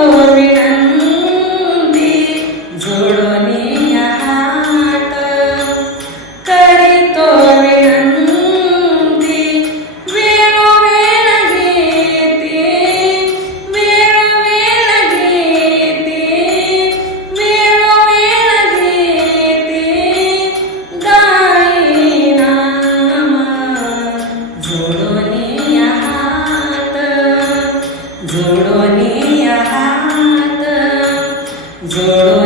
Lord, we জোড়